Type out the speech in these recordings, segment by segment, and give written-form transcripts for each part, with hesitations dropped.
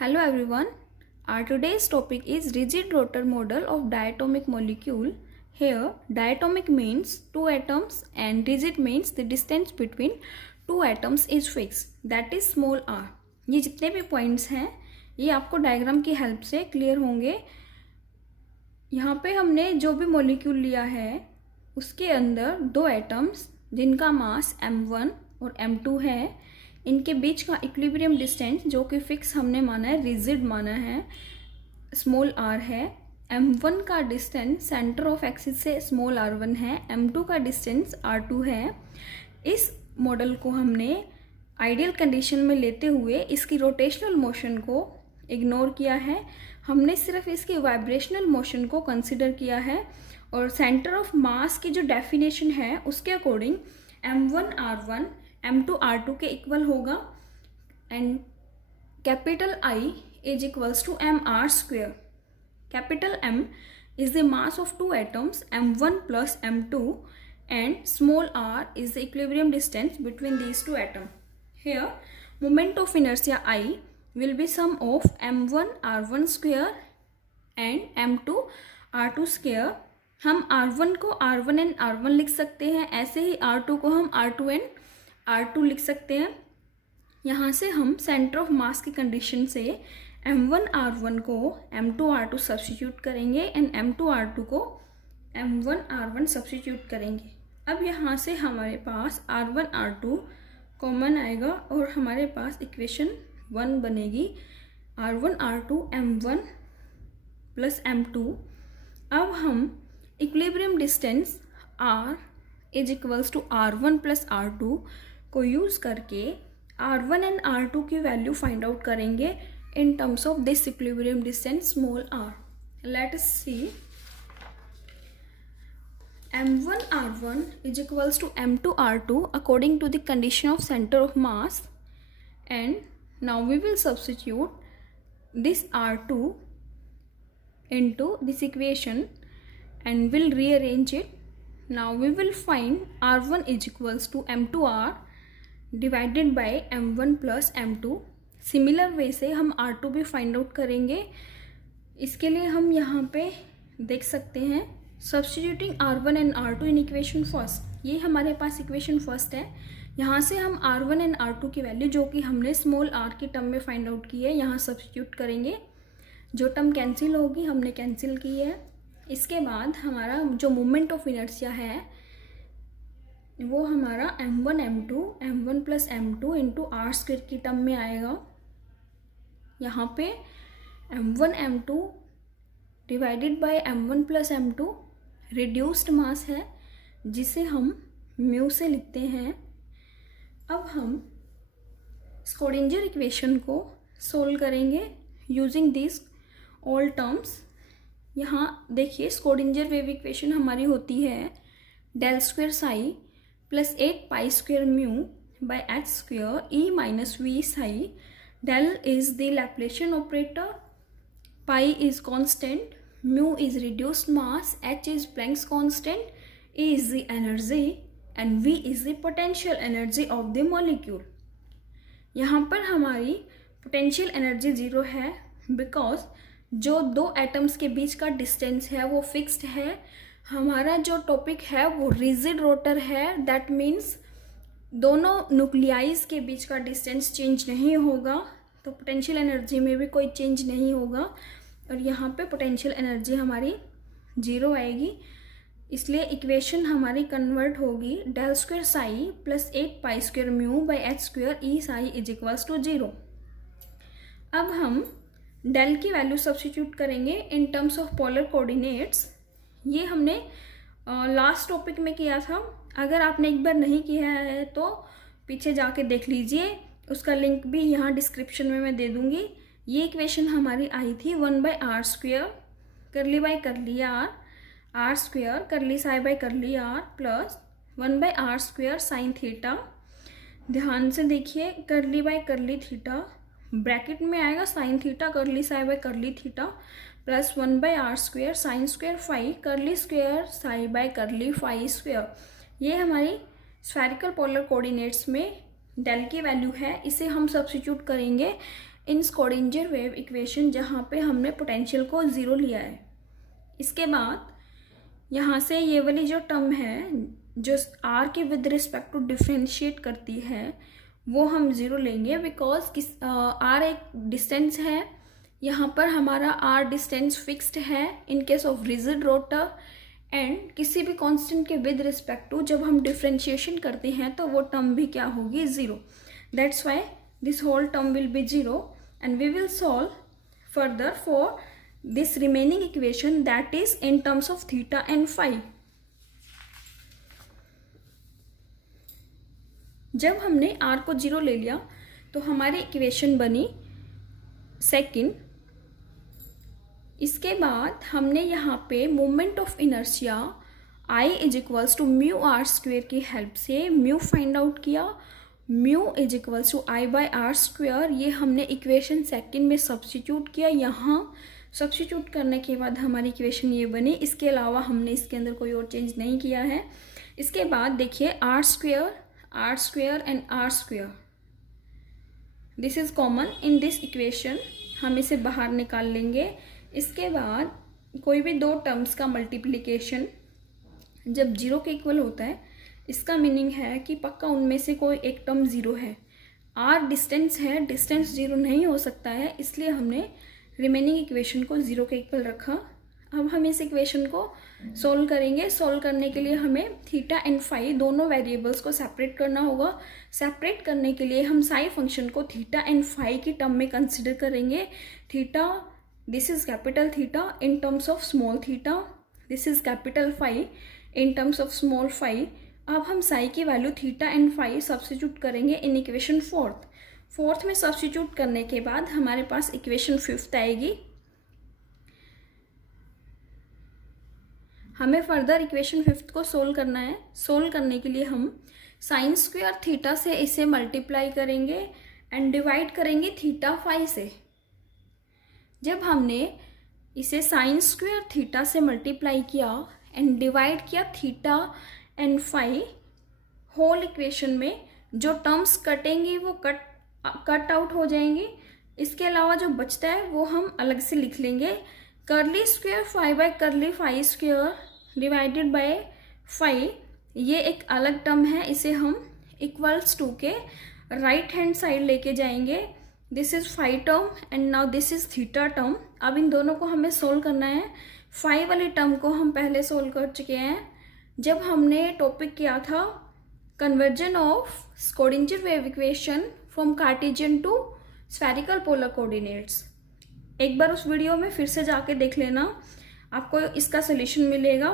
Hello everyone. Our today's topic is rigid rotor model of diatomic molecule. Here diatomic means two atoms and rigid means the distance between two atoms is fixed, that is small r. ये जितने भी points हैं ये आपको diagram की help से clear होंगे. यहाँ पे हमने जो भी मॉलिक्यूल लिया है उसके अंदर दो एटम्स जिनका मास m1 और m2 है, इनके बीच का इक्विलिब्रियम डिस्टेंस जो कि फिक्स हमने माना है, रिजिड माना है, स्मॉल r है. m1 का डिस्टेंस सेंटर ऑफ एक्सिस से स्मॉल r1 है, m2 का डिस्टेंस r2 है. इस मॉडल को हमने आइडियल कंडीशन में लेते हुए इसकी रोटेशनल मोशन को इग्नोर किया है. हमने सिर्फ इसकी वाइब्रेशनल मोशन को कंसिडर किया है और सेंटर ऑफ मास की जो डेफिनेशन है उसके according m1 r1 m2 r2 के इक्वल होगा and capital I is equals to m r square. Capital M is the mass of two atoms m1 plus m2 and small r is the equilibrium distance between these two atoms. Here moment of inertia I will be sum of m1 r1 square and m2 r2 square. हम r1 को r1 and r1 लिख सकते हैं, ऐसे ही r2 को हम r2 and r2 लिख सकते हैं. यहाँ से हम सेंटर ऑफ मास की कंडीशन से m1 r1 को m2 r2 सब्स्टिट्यूट करेंगे एंड m2 r2 को m1 r1 सब्स्टिट्यूट करेंगे. अब यहाँ से हमारे पास r1 r2 कॉमन आएगा और हमारे पास इक्वेशन 1 बनेगी r1 r2 m1 plus m2. अब हम equilibrium distance r is equals to r1 plus r2 को यूज़ करके r1 एंड r2 की वैल्यू फाइंड आउट करेंगे in terms of this equilibrium distance small r. Let us see. m1 r1 is equals to m2 r2 according to the condition of center of mass, and now we will substitute this r2 into this equation and will rearrange it. Now we will find r1 is equals to m2r divided by m1 plus m2. Similar way से हम r2 भी find out करेंगे. इसके लिए हम यहाँ पे देख सकते हैं substituting r1 and r2 in equation first. ये हमारे पास इक्वेशन फर्स्ट है. यहाँ से हम r1 एंड r2 की वैल्यू जो कि हमने स्मॉल r की टर्म में फाइंड आउट की है यहाँ सब्स्टिट्यूट करेंगे. जो टर्म कैंसिल होगी हमने कैंसिल की है. इसके बाद हमारा जो मोमेंट ऑफ इनर्शिया है वो हमारा m1 m2 m1 plus m2 into R square की टर्म में आएगा. यहाँ पे m1 m2 divided by m1 plus m2 reduced mass है जिसे हम म्यू से लिखते हैं. अब हम स्क्रोडिंजर इक्वेशन को सोल्व करेंगे यूजिंग दिस ऑल टर्म्स. यहाँ देखिए स्क्रोडिंजर वेव इक्वेशन हमारी होती है del square psi plus 8 pi square mu by H square E minus V psi. Del is the Laplacian operator, pi is constant, mu is reduced mass, h is Planck's constant, E is the energy and V is the potential energy of the molecule. यहाँ पर हमारी potential energy 0 है because जो दो atoms के बीच का distance है वो फिक्स्ड है. हमारा जो टॉपिक है वो रिजिड रोटर है. दैट मीन्स दोनों न्यूक्लियाइज के बीच का डिस्टेंस चेंज नहीं होगा तो पोटेंशियल एनर्जी में भी कोई चेंज नहीं होगा और यहाँ पे पोटेंशियल एनर्जी हमारी 0 आएगी. इसलिए इक्वेशन हमारी कन्वर्ट होगी del square psi plus 8 pi square mu by h square E psi is equals to 0. अब हम डेल की वैल्यू सब्स्टिट्यूट करेंगे in terms of polar coordinates. ये हमने लास्ट टॉपिक में किया था. अगर आपने एक बार नहीं किया है तो पीछे जाके देख लीजिए, उसका लिंक भी यहाँ डिस्क्रिप्शन में मैं दे दूँगी. ये इक्वेशन हमारी आई थी 1 by R square curly by curly R square curly psi by curly R plus 1 by R square sine theta. ध्यान से देखिए करली बाई करली थीटा ब्रैकेट में आएगा sine theta curly psi by curly theta plus 1 by R square sine square phi curly square psi by curly phi square. ये हमारी spherical polar coordinates में del की वैल्यू है. इसे हम सब्स्टिट्यूट करेंगे इन स्क्रोडिंजर वेव इक्वेशन जहाँ पे हमने पोटेंशियल को ज़ीरो लिया है। इसके बाद यहाँ से ये वाली जो टर्म है जो आर के विद रिस्पेक्ट टू डिफ्रेंशिएट करती है वो हम ज़ीरो लेंगे, बिकॉज आर एक डिस्टेंस है, यहाँ पर हमारा आर डिस्टेंस फिक्स्ड है in case of rigid rotor, and किसी भी कांस्टेंट के विद रिस्पेक्ट टू जब हम डिफ्रेंशिएशन करते हैं तो वो टर्म भी क्या होगी, zero. That's why this whole term will be zero and we will solve further for this remaining equation, that is in terms of theta and phi. जब हमने r को जीरो ले लिया तो हमारी इक्वेशन बनी सेकंड। इसके बाद हमने यहाँ पे moment of inertia I is equals to mu r square की हेल्प से म्यू फाइंड आउट किया। Mu is equals to I by r square, ये हमने इक्वेशन सेकंड में सब्स्टिट्यूट किया। यहाँ सब्स्टिट्यूट करने के बाद हमारी इक्वेशन ये बनी। इसके अलावा हमने इसके अंदर कोई और चेंज नहीं किया है। इसके बाद देखिए r square and r square, this is common in this equation, हम इसे बाहर निकाल लेंगे। इसके बाद कोई भी दो टर्म्स का मल्टीप्लिकेशन जब जीरो के इक्वल होता है, इसका मीनिंग है कि पक्का उनमें से कोई एक टर्म ज़ीरो है। आर डिस्टेंस है, डिस्टेंस ज़ीरो नहीं हो सकता है, इसलिए हमने रिमेनिंग इक्वेशन को ज़ीरो के इक्वल रखा। अब हम इस इक्वेशन को सोल्व करेंगे। सोल्व करने के लिए हमें थीटा एंड फाई दोनों वेरिएबल्स को सेपरेट करना होगा। सेपरेट करने के लिए हम साई फंक्शन को थीटा एंड फाई की टर्म में कंसिडर करेंगे। Theta, this is capital theta in terms of small theta, this is capital phi in terms of small phi. अब हम साई की value theta and phi substitute करेंगे in equation fourth में सब्स्टिट्यूट करने के बाद हमारे पास इक्वेशन फिफ्थ आएगी। हमें फर्दर इक्वेशन फिफ्थ को सोल्व करना है। सोल्व करने के लिए हम साइन स्क्वायर थीटा से इसे मल्टीप्लाई करेंगे एंड डिवाइड करेंगे थीटा फाई से। जब हमने इसे साइन स्क्वायर थीटा से मल्टीप्लाई किया एंड डिवाइड किया theta and phi, whole equation में जो टर्म्स कटेंगी वो कट आउट हो जाएंगी। इसके अलावा जो बचता है वो हम अलग से लिख लेंगे। Curly square phi by curly phi square divided by phi, ये एक अलग टर्म है, इसे हम इक्वल्स टू के राइट हैंड साइड लेके जाएंगे। This is phi term and now this is theta term. अब इन दोनों को हमें सोल्व करना है। फाई वाली टर्म को हम पहले सोल्व कर चुके हैं जब हमने टॉपिक किया था conversion of Schrodinger wave equation from Cartesian to spherical polar coordinates. एक बार उस वीडियो में फिर से जाके देख लेना, आपको इसका सोल्यूशन मिलेगा।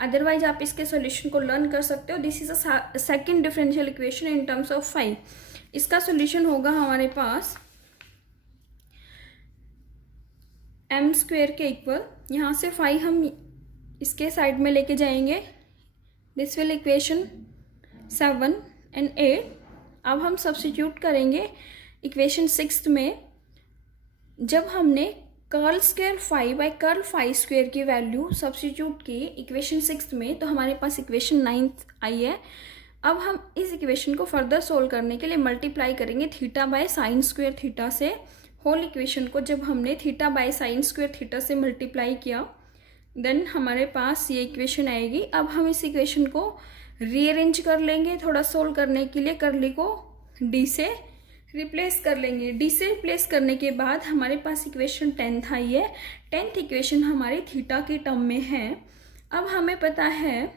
अदरवाइज आप इसके सोल्यूशन को लर्न कर सकते हो। This is a second differential equation in terms of phi. इसका सोल्यूशन होगा हमारे पास एम स्क्वेयर के इक्वल, यहाँ से फाई हम इसके साइड में लेके जाएंगे। This will equation 7 and 8। अब हम सब्स्टिट्यूट करेंगे इक्वेशन 6 में। जब हमने curl square phi by curl phi square की वैल्यू सब्स्टिट्यूट की इक्वेशन 6 में, तो हमारे पास इक्वेशन 9 आई है। अब हम इस इक्वेशन को फर्दर सोल्व करने के लिए मल्टीप्लाई करेंगे theta by sine square theta से। होल इक्वेशन को जब हमने theta by sine square theta से मल्टीप्लाई किया, देन हमारे पास ये इक्वेशन आएगी। अब हम इस इक्वेशन को रीअरेंज कर लेंगे थोड़ा सोल्व करने के लिए। कर्ली को डी से रिप्लेस कर लेंगे। डी से रिप्लेस करने के बाद हमारे पास इक्वेशन 10th आई है। 10th इक्वेशन हमारी थीटा की टर्म में है। अब हमें पता है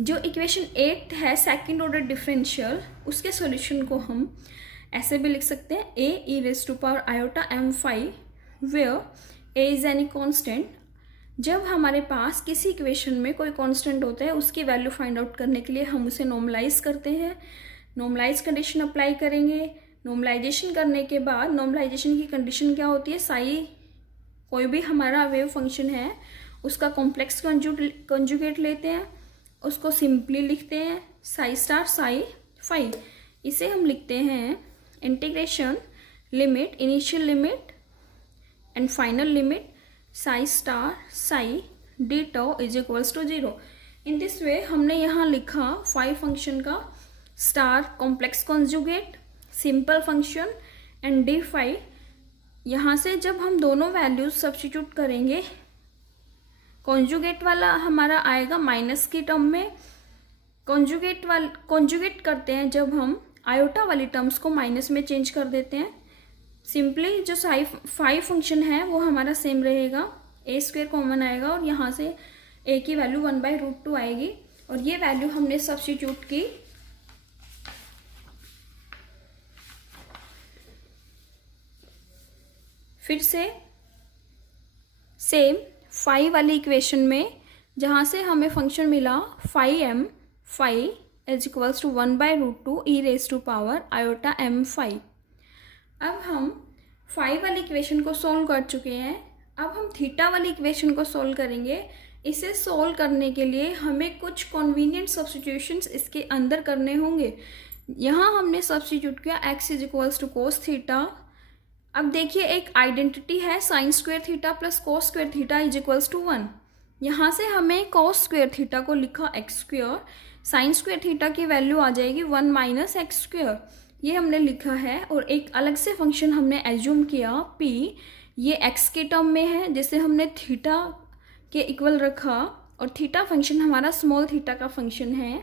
जो इक्वेशन 8th है सेकंड ऑर्डर डिफरेंशियल, उसके सॉल्यूशन को हम ऐसे भी लिख सकते हैं a e raised to power iota m phi where a is any constant। जब हमारे पास किसी इक्वेशन में कोई कांस्टेंट होता है उसकी वैल्यू फाइंड आउट करने के लिए हम उसे नॉर्मलाइज करते हैं। नॉर्मलाइज कंडीशन अप्लाई करेंगे। नॉर्मलाइजेशन करने के बाद नॉर्मलाइजेशन की कंडीशन क्या होती है, साई कोई भी हमारा वेव फंक्शन है उसका कॉम्प्लेक्स कंजुगेट लेते हैं, उसको सिंपली लिखते हैं साई स्टार साई फाई। इसे हम लिखते हैं integration limit, initial limit and final limit psi star psi d tau is equals to 0। In this way हमने यहाँ लिखा फाई फंक्शन का star complex conjugate, simple function and d phi यहाँ से जब हम दोनों वैल्यूज सब्स्टिट्यूट करेंगे, कॉन्जुगेट वाला हमारा आएगा माइनस की टर्म में, कॉन्जुगेट करते हैं जब हम आयोटा वाली टर्म्स को माइनस में चेंज कर देते हैं। सिंपली जो फाइव फंक्शन है वो हमारा सेम रहेगा, ए स्क्वायर कॉमन आएगा और यहाँ से ए की वैल्यू 1/√2 आएगी और ये वैल्यू हमने सब्स्टिट्यूट की। फिर से सेम 5 वाली इक्वेशन में जहाँ से हमें फंक्शन मिला 5m 5 is equals to 1/√2 e raise to power iota m5। अब हम 5 वाली इक्वेशन को सॉल्व कर चुके हैं, अब हम थीटा वाली इक्वेशन को सॉल्व करेंगे। इसे सॉल्व करने के लिए हमें कुछ कन्वीनियंट सब्स्टिट्यूशंस इसके अंदर करने होंगे। यहाँ हमने सब्स्टिट्यूट किया x is equals to cos theta. अब देखिए एक आइडेंटिटी है sine square theta plus cos square theta is equals to 1। यहाँ से हमें कोस स्क्वायर थीटा को लिखा x square, sine square theta की वैल्यू आ जाएगी 1 माइनस एक्स स्क्वायर, ये हमने लिखा है। और एक अलग से फंक्शन हमने एज्यूम किया p, ये x के टर्म में है जिसे हमने थीटा के इक्वल रखा और थीटा फंक्शन हमारा स्मॉल थीटा का फंक्शन है।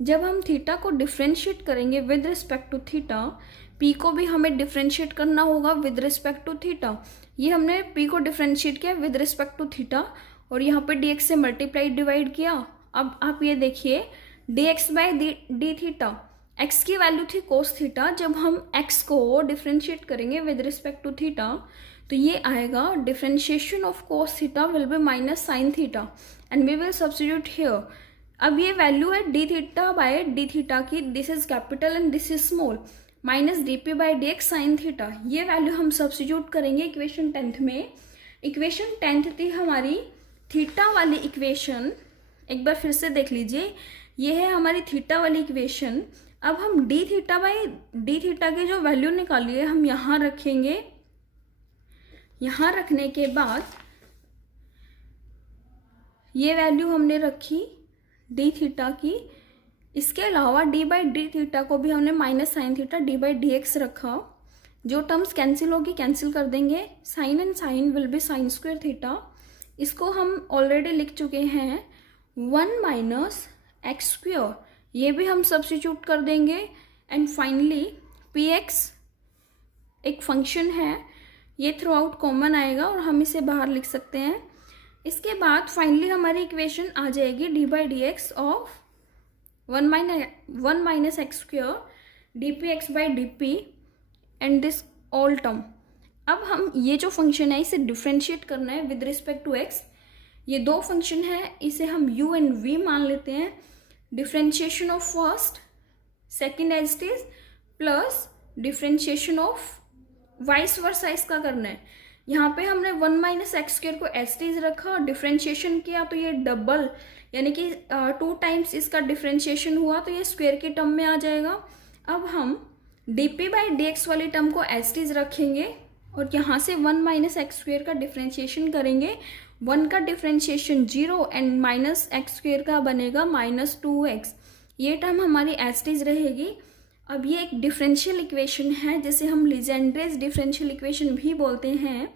जब हम थीटा को डिफ्रेंशिएट करेंगे with respect to theta, p को भी हमें डिफ्रेंशिएट करना होगा विद रिस्पेक्ट टू थीटा। ये हमने p को डिफ्रेंशिएट किया विद रिस्पेक्ट टू थीटा और यहाँ पे dx से मल्टीप्लाई डिवाइड किया। अब आप ये देखिए dx by D theta, x की वैल्यू थी कोस थीटा, जब हम x को डिफ्रेंशिएट करेंगे विद रिस्पेक्ट टू थीटा तो ये आएगा differentiation of cos theta will be minus sine theta and we will substitute here. अब ये वैल्यू है D theta by D theta की, this is capital and this is small, minus D P by D X sine theta. ये value हम substitute करेंगे equation 10th में। Equation 10th थी हमारी थीटा वाली इक्वेशन, एक बार फिर से देख लीजिए, ये है हमारी थीटा वाली इक्वेशन। अब हम D theta by D theta की जो वैल्यू निकाली है हम यहाँ रखेंगे। यहाँ रखने के बाद ये वैल्यू हमने रखी डी थीटा की, इसके अलावा डी बाई डी थीटा को भी हमने minus sine theta d by D x रखा। जो टर्म्स कैंसिल होगी कैंसिल कर देंगे, sine and sine will be sine square theta. इसको हम ऑलरेडी लिख चुके हैं 1 माइनस एक्स स्क्वायर, ये भी हम सब्स्टिट्यूट कर देंगे। एंड फाइनली पी एक्स एक फंक्शन है, ये थ्रू आउट कॉमन आएगा और हम इसे बाहर लिख सकते हैं। इसके बाद फाइनली हमारी इक्वेशन आ जाएगी D by D x of 1 minus x square D P x by D P and this all term. अब हम ये जो फंक्शन है इसे डिफ्रेंशिएट करना है विद रिस्पेक्ट टू एक्स। ये दो फंक्शन है, इसे हम u एंड v मान लेते हैं। Differentiation of first second as it is plus differentiation of vice versa इसका करना है। यहाँ पे हमने 1 माइनस एक्स स्क्वायर को एज इट इज रखा, डिफ्रेंशिएशन किया तो ये डबल यानी कि 2 टाइम्स इसका डिफ्रेंशिएशन हुआ तो ये स्क्वायर के टर्म में आ जाएगा। अब हम D P by D x वाली टर्म को एज इट इज रखेंगे और यहाँ से 1 माइनस एक्स स्क्वायर का डिफ्रेंशिएशन करेंगे। 1 का differentiation 0 and minus x square का बनेगा माइनस 2x, ये टर्म हमारी एज इट इज रहेगी। अब ये एक डिफरेंशियल इक्वेशन है जिसे हम लीजेंड्रेस डिफरेंशियल इक्वेशन भी बोलते हैं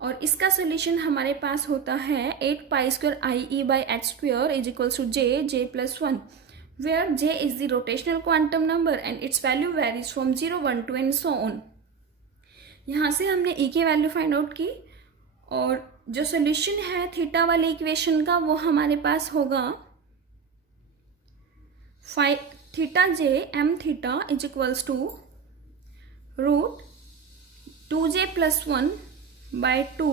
और इसका सोल्यूशन हमारे पास होता है 8 pi square I E by h square is equals to J plus 1, where J is the rotational quantum number and its value varies from 0, 1, 2 and so on. यहाँ से हमने ई की वैल्यू फाइंड आउट की और जो सोल्यूशन है theta वाले equation का वो हमारे पास होगा theta J M theta is equals to root 2j plus 1 by 2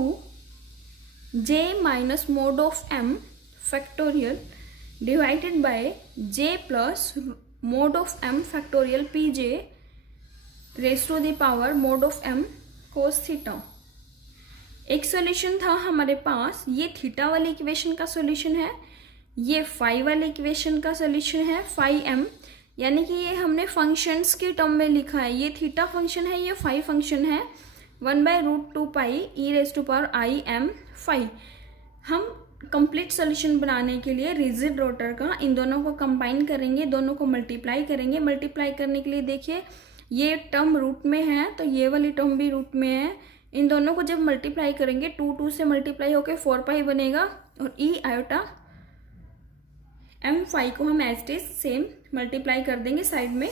j minus mod of m factorial divided by j plus mod of m factorial pj raise to the power mod of m cos theta. एक solution था हमारे पास, ये theta वाली equation का solution है, ये phi वाले equation का सॉल्यूशन है फाई m, यानी कि ये हमने फंक्शंस के टर्म में लिखा है। ये थीटा फंक्शन है, ये फाई फंक्शन है, 1/√2 pi E raise to power I M phi. हम कंप्लीट सॉल्यूशन बनाने के लिए रिजिड रोटर का इन दोनों को कंबाइन करेंगे, दोनों को मल्टीप्लाई करेंगे। मल्टीप्लाई करने के लिए देखिए ये टर्म रूट में है तो ये वाली टर्म भी रूट में है, इन दोनों को जब मल्टीप्लाई करेंगे 2 से मल्टीप्लाई होकर 4 पाई बनेगा और ई आयोटा एम फाई को हम as it is same multiply कर देंगे साइड में।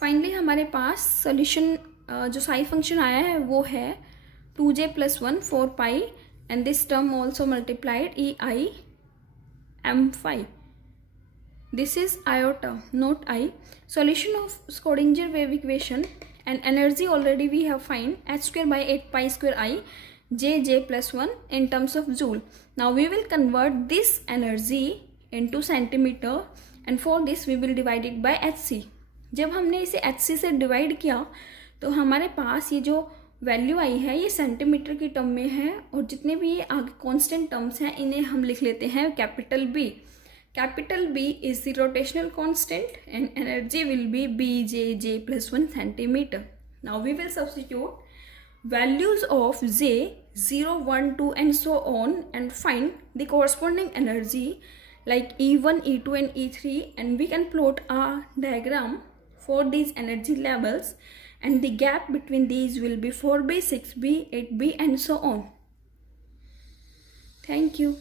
फाइनली हमारे पास सोल्यूशन जो साई फंक्शन आया है वो है 2j + 1 4 pi and this term also multiplied E I M phi. This is iota, not I. Solution of Schrodinger wave equation, and energy already we have find h² by 8 pi square I j plus 1 in terms of joule. Now we will convert this energy into centimeter and for this we will divide it by hc. जब हमने इसे hc से divide किया तो हमारे पास ये जो value आई है ये सेंटीमीटर की टर्म में है और जितने भी ये आगे कॉन्स्टेंट टर्म्स हैं इन्हें हम लिख लेते हैं capital B. Capital B is the rotational constant and energy will be Bj plus 1 centimeter. Now we will substitute values of J, 0, 1, 2 and so on and find the corresponding energy like E1, E2 and E3 and we can plot a diagram for these energy levels and the gap between these will be 4B, 6B, 8B and so on. Thank you.